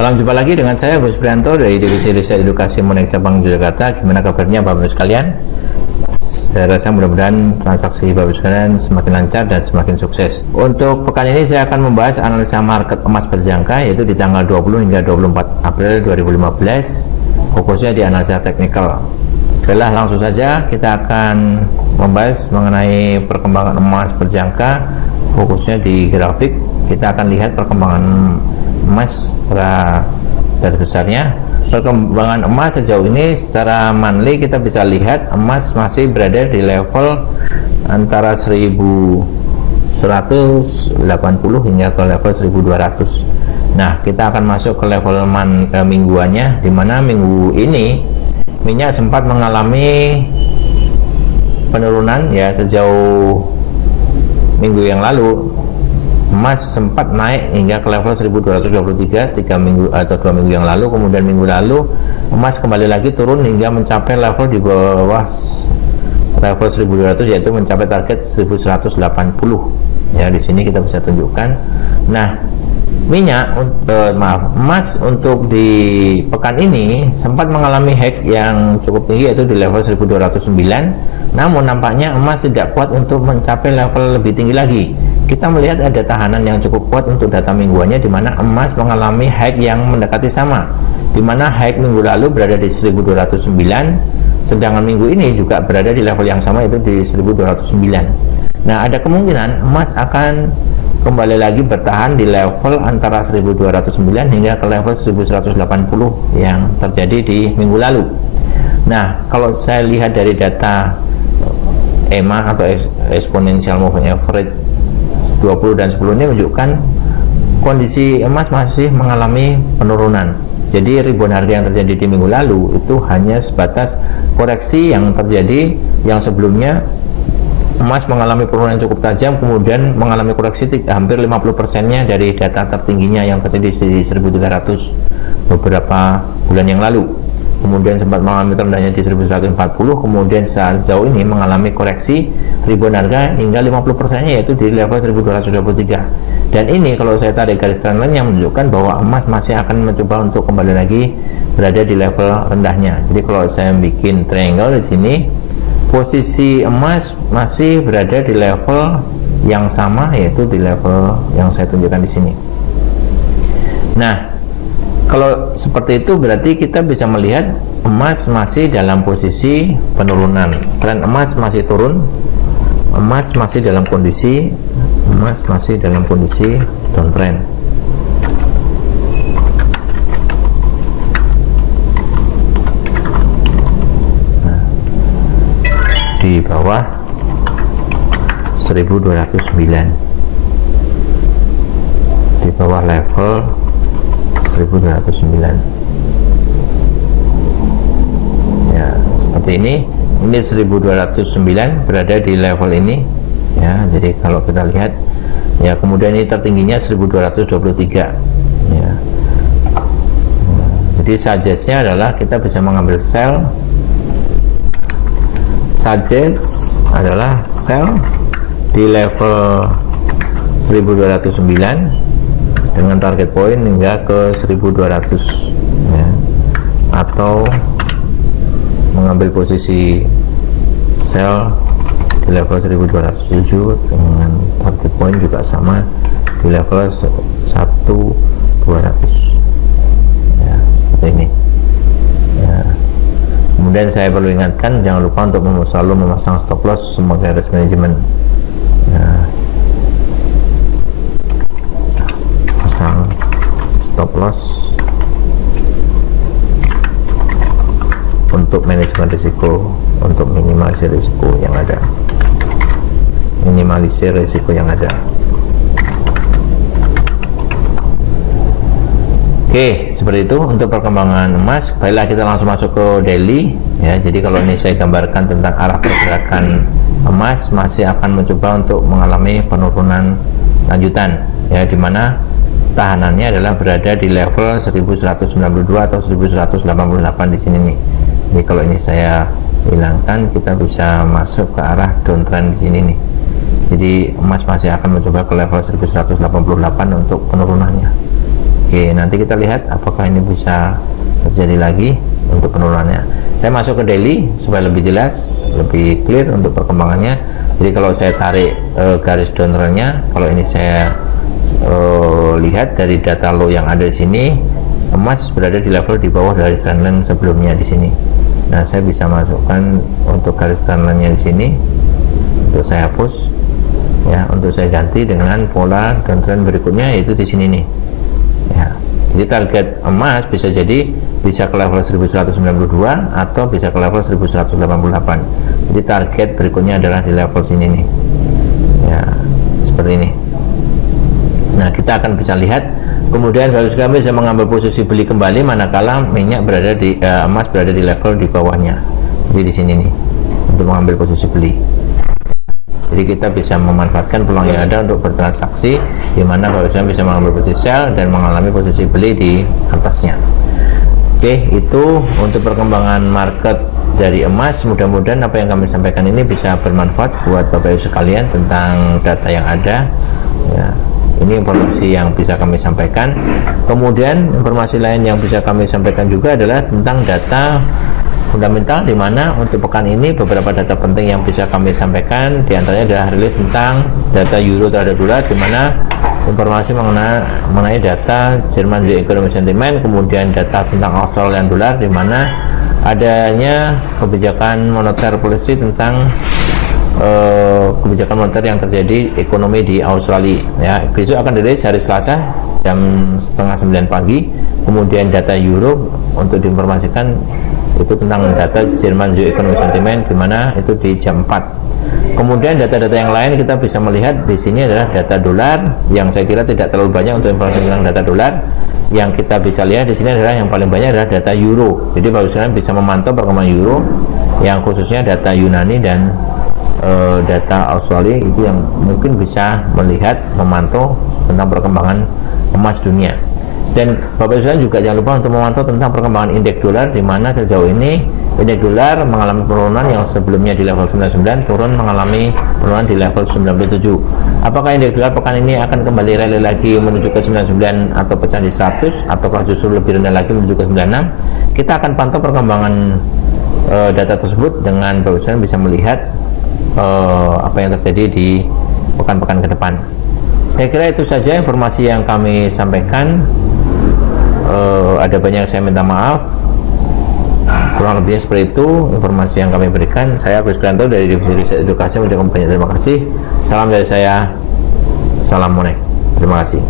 Salam jumpa lagi dengan saya Gus Prianto dari Divisi Riset Edukasi Monex Cabang Yogyakarta. Gimana kabarnya Bapak Ibu sekalian? Saya rasa mudah-mudahan transaksi Bapak Ibu sekalian semakin lancar dan semakin sukses. Untuk pekan ini saya akan membahas analisa market emas berjangka, yaitu di tanggal 20 hingga 24 April 2015, fokusnya di analisa teknikal. Baiklah, langsung saja kita akan membahas mengenai perkembangan emas berjangka, fokusnya di grafik. Kita akan lihat perkembangan emas secara garis besarnya. Perkembangan emas sejauh ini secara monthly kita bisa lihat emas masih berada di level antara 1180 hingga ke level 1200. Nah, kita akan masuk ke level mingguannya, di mana minggu ini minyak sempat mengalami penurunan ya. Sejauh minggu yang lalu emas sempat naik hingga ke level 1223 3 minggu atau 2 minggu yang lalu. Kemudian minggu lalu emas kembali lagi turun hingga mencapai level di bawah level 1200, yaitu mencapai target 1180 ya. Di sini kita bisa tunjukkan. Nah, emas untuk di pekan ini sempat mengalami hack yang cukup tinggi, yaitu di level 1209. Namun nampaknya emas tidak kuat untuk mencapai level lebih tinggi lagi. Kita melihat ada tahanan yang cukup kuat untuk data mingguannya, di mana emas mengalami high yang mendekati sama, di mana high minggu lalu berada di 1209, sedangkan minggu ini juga berada di level yang sama, yaitu di 1209. Nah, ada kemungkinan emas akan kembali lagi bertahan di level antara 1209 hingga ke level 1180 yang terjadi di minggu lalu. Nah, kalau saya lihat dari data EMA atau Exponential Moving Average 20 dan 10 ini menunjukkan kondisi emas masih mengalami penurunan. Jadi ribuan harga yang terjadi di minggu lalu itu hanya sebatas koreksi yang terjadi, yang sebelumnya emas mengalami penurunan yang cukup tajam, kemudian mengalami koreksi hampir 50%-nya dari data tertingginya yang terjadi di 1300 beberapa bulan yang lalu. Kemudian sempat mengalami terendahnya di 1140, kemudian saat sejauh ini mengalami koreksi ribuan harga hingga 50%-nya, yaitu di level 1223. Dan ini kalau saya tarik garis trendline yang menunjukkan bahwa emas masih akan mencoba untuk kembali lagi berada di level rendahnya. Jadi kalau saya bikin triangle di sini, posisi emas masih berada di level yang sama, yaitu di level yang saya tunjukkan di sini. Nah, kalau seperti itu berarti kita bisa melihat emas masih dalam posisi penurunan. Tren emas masih turun. Emas masih dalam kondisi downtrend. Nah, di bawah 1209, di bawah level 1209 ya, seperti ini 1209 berada di level ini ya. Jadi kalau kita lihat ya, kemudian ini tertingginya 1223 ya. Jadi suggest-nya adalah kita bisa mengambil sell. Suggest adalah sell di level 1209 dengan target point hingga ke 1200 ya, atau mengambil posisi sell di level 1207 dengan target point juga sama di level 1200 ya, seperti ini ya. Kemudian saya perlu ingatkan, jangan lupa untuk selalu memasang stop loss sebagai risk management ya. Stop loss untuk manajemen risiko, untuk minimalisir risiko yang ada, Oke, seperti itu untuk perkembangan emas. Baiklah, kita langsung masuk ke daily ya. Jadi kalau ini saya gambarkan tentang arah pergerakan emas masih akan mencoba untuk mengalami penurunan lanjutan ya, dimana tahanannya adalah berada di level 1192 atau 1188 di sini nih. Jadi kalau ini saya hilangkan, kita bisa masuk ke arah downtrend di sini nih. Jadi emas masih akan mencoba ke level 1188 untuk penurunannya. Oke, nanti kita lihat apakah ini bisa terjadi lagi untuk penurunannya. Saya masuk ke daily supaya lebih jelas, lebih clear untuk perkembangannya. Jadi kalau saya tarik garis downtrendnya, kalau ini saya lihat dari data low yang ada di sini, emas berada di level di bawah dari trendline sebelumnya di sini. Nah, saya bisa masukkan untuk garis trendline-nya di sini. Untuk saya hapus, ya, untuk saya ganti dengan pola downtrend berikutnya, yaitu di sini nih. Ya, jadi target emas bisa ke level 1192 atau bisa ke level 1188. Jadi target berikutnya adalah di level sini nih. Ya, seperti ini. Nah, kita akan bisa lihat. Kemudian harus kami bisa mengambil posisi beli kembali manakala minyak berada di emas berada di level di bawahnya. Jadi di sini nih untuk mengambil posisi beli. Jadi kita bisa memanfaatkan peluang yang ada untuk bertransaksi, di mana Bapak Ibu bisa mengambil posisi sell dan mengalami posisi beli di atasnya. Oke, itu untuk perkembangan market dari emas. Mudah-mudahan apa yang kami sampaikan ini bisa bermanfaat buat Bapak Ibu sekalian tentang data yang ada. Ya, ini informasi yang bisa kami sampaikan. Kemudian informasi lain yang bisa kami sampaikan juga adalah tentang data fundamental, di mana untuk pekan ini beberapa data penting yang bisa kami sampaikan diantaranya adalah rilis tentang data euro terhadap dolar, di mana informasi mengenai data Jerman Economic Sentiment, kemudian data tentang Australian dollar, di mana adanya kebijakan moneter policy tentang kebijakan moneter yang terjadi ekonomi di Australia. Ya, besok akan dirilis hari Selasa jam 8:30 pagi. Kemudian data euro untuk diinformasikan itu tentang data Jerman Economic Sentiment, di mana itu di jam 4. Kemudian data-data yang lain kita bisa melihat di sini adalah data dolar, yang saya kira tidak terlalu banyak untuk informasi tentang data dolar. Yang kita bisa lihat di sini adalah yang paling banyak adalah data euro. Jadi Bapak Ibu bisa memantau perkembangan euro, yang khususnya data Yunani dan data Australia, itu yang mungkin bisa melihat, memantau tentang perkembangan emas dunia. Dan Bapak Ibu juga jangan lupa untuk memantau tentang perkembangan indeks dolar, di mana sejauh ini indeks dolar mengalami penurunan, yang sebelumnya di level 99 turun mengalami penurunan di level 97. Apakah indeks dolar pekan ini akan kembali rally lagi menuju ke 99 atau pecah di 100, ataukah justru lebih rendah lagi menuju ke 96? Kita akan pantau perkembangan data tersebut dengan Bapak Ibu bisa melihat apa yang terjadi di pekan-pekan ke depan. Saya kira itu saja informasi yang kami sampaikan. Ada banyak saya minta maaf, kurang lebihnya seperti itu informasi yang kami berikan. Saya Agus Prianto dari Divisi Riset Edukasi mengucapkan banyak terima kasih. Salam dari saya, salam Monek, terima kasih.